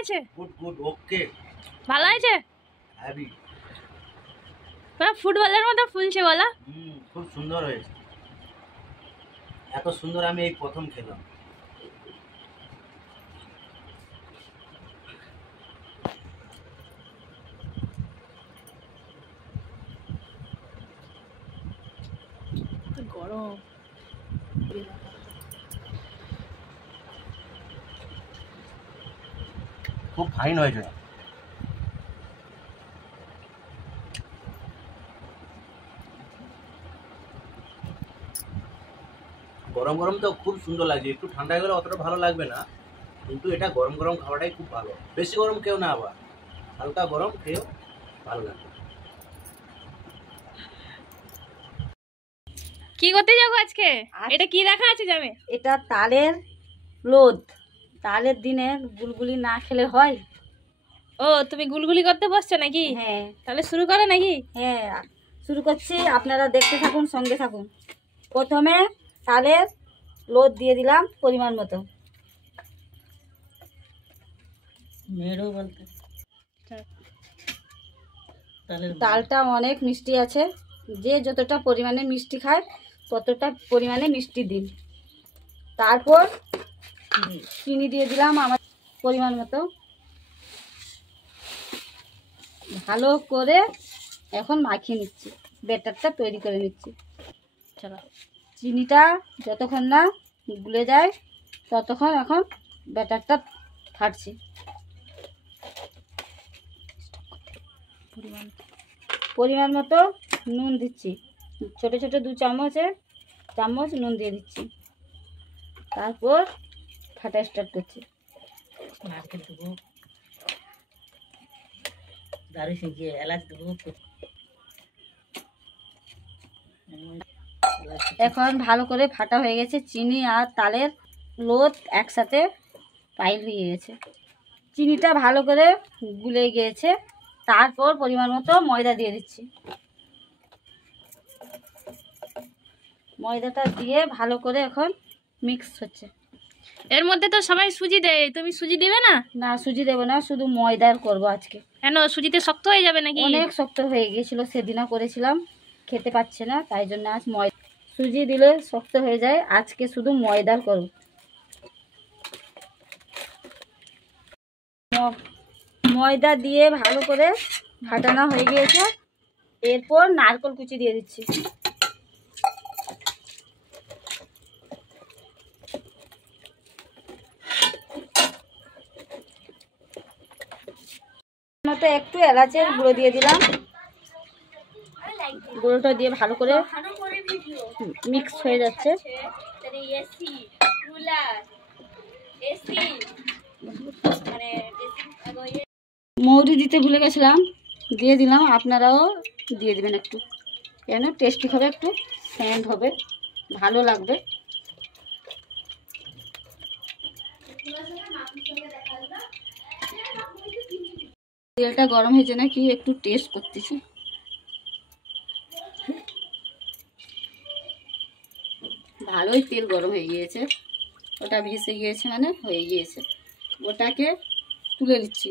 হয়েছে? Good good okay, ভালো হয়েছে? হ্যাভি, পুরো ফুটবলের মতো ফুলছে বলো। খুব সুন্দর হয়েছে। এত সুন্দর আমি এই প্রথম খেলাম। গরম। খুব ফাইন হয়েছে। গরম গরম তো খুব সুন্দর লাগছে, একটু ঠান্ডা হয়ে গেলে অতটা ভালো লাগবে না, কিন্তু এটা গরম গরম খাওয়াটাই খুব ভালো। বেশি গরম খেও না, আবার হালকা গরম খেও, ভালো লাগবে। কি করতে যাবো আজকে? এটা কি রাখা আছে জামে? এটা তালের লোদ। তালের দিনে গুলগুলি না খেলে হয়? ও, তুমি গুলগুলি করতে বসছো নাকি? হ্যাঁ। তাহলে শুরু করো নাকি? হ্যাঁ, শুরু করছি, আপনারা দেখতে থাকুন, সঙ্গে থাকুন। প্রথমে তালের লোদ দিয়ে দিলাম পরিমাণ মতো। মেরো বলতে তালটা অনেক মিষ্টি আছে, যে যতটা পরিমাণে মিষ্টি খায় ততটা পরিমাণে মিষ্টি দিন। তারপর চিনি দিয়ে দিলাম আমার পরিমাণ মতো। ভালো করে এখন মাখিয়ে নিচ্ছি, ব্যাটারটা তৈরি করে নিচ্ছি। চলো, চিনিটা যতক্ষণ না গুলে যায় ততক্ষণ এখন ব্যাটারটা ফাটছি। পরিমাণ মতো নুন দিচ্ছি, ছোট ছোট 2 চামচ নুন দিয়ে দিচ্ছি। তারপর ফাটা স্টার্ট করছি। নারকেল দেবো, দারুচিনি দিয়ে এলাচ দেবো। এখন ভালো করে ফাটা হয়ে গেছে, চিনি আর তালের লোদ একসাথে পাইল হয়ে গেছে, চিনিটা ভালো করে গুলে গিয়েছে। তারপর পরিমাণ মতো ময়দা দিয়ে দিচ্ছি। ময়দাটা দিয়ে ভালো করে এখন মিক্স হচ্ছে। এর মধ্যে তো সবাই সুজি দেয়, তুমি সুজি দিবে না? না, সুজি দেবো না, শুধু ময়দার করব আজকে। কেন, সুজিতে শক্ত হয়ে যাবে নাকি? অনেক শক্ত হয়ে গিয়েছিল, সেদিনও করেছিলাম, খেতে পাচ্ছে না, তাই জন্য আজ ময়দা। সুজি দিলে শক্ত হয়ে যায়, আজকে শুধু ময়দার করব। ময়দা দিয়ে ভালো করে ফাটানো হয়ে গিয়েছে। এরপর নারকেল কুচি দিয়ে দিচ্ছি। মতো একটু এলাচের গুঁড়ো দিয়ে দিলাম। গুঁড়োটা দিয়ে ভালো করে মিক্স হয়ে যাচ্ছে। মৌরি দিতে ভুলে গেছিলাম, দিয়ে দিলাম, আপনারাও দিয়ে দিবেন একটু, কেন টেস্টি হবে, একটু সেন্ট হবে, ভালো লাগবে। তেলটা গরম হয়েছে নাকি একটু টেস্ট করতেছি। ভালোই তেল গরম হয়ে গিয়েছে, ওটা ভেসে গিয়েছে মানে হয়ে গিয়েছে। ওটাকে তুলে নিচ্ছি।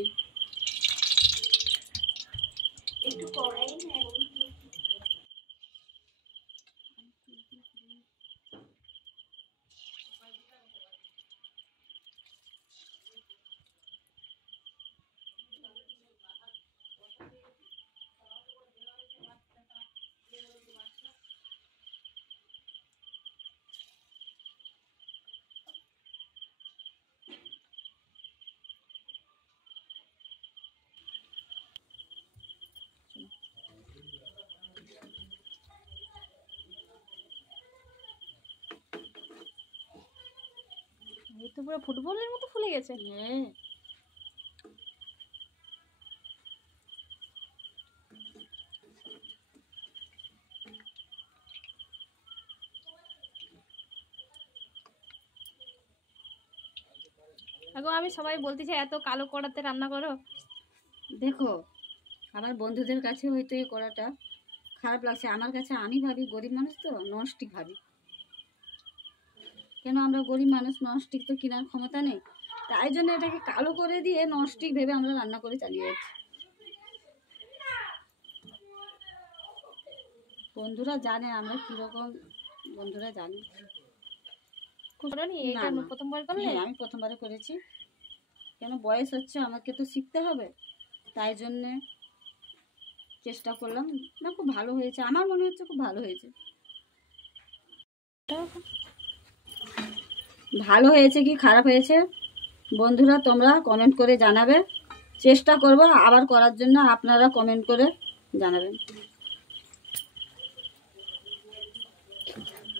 এই তো পুরো ফুটবলের মতো ফুলে গেছে। হ্যাঁ, এখন আমি সবাই বলতেছি এত কালো কড়াতে রান্না করো। দেখো, আমার বন্ধুদের কাছে হয়তো এই কড়াটা খারাপ লাগছে, আমার কাছে আমি ভাবি গরিব মানুষ তো ননস্টিক ভাবি। কেন, আমরা গরিব মানুষ, ননস্টিক তো কেনার ক্ষমতা নেই, তাই জন্য এটাকে কালো করে দিয়ে ননস্টিক ভেবে আমরা রান্না করে চালিয়ে যাচ্ছি। বন্ধুরা জানে আমরা কীরকম, বন্ধুরা জানে। এটা না, না। প্রথমবার করলে? হ্যাঁ, আমি প্রথমবারে করেছি, কেন বয়স হচ্ছে, আমাকে তো শিখতে হবে, তাই জন্যে চেষ্টা করলাম। না, খুব ভালো হয়েছে, আমার মনে হচ্ছে খুব ভালো হয়েছে। ভালো হয়েছে কি খারাপ হয়েছে বন্ধুরা তোমরা কমেন্ট করে জানাবে। চেষ্টা করব আবার করার জন্য, আপনারা কমেন্ট করে জানাবেন।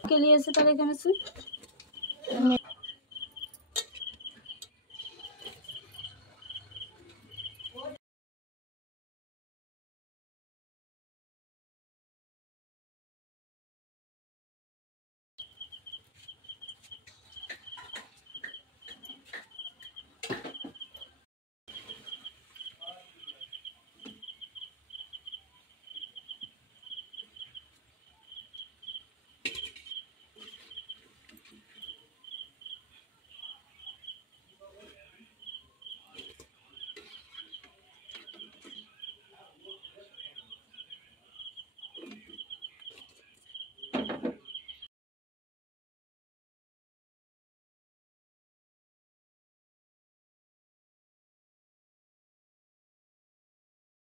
কে নিয়ে এসে তাহলে এখানে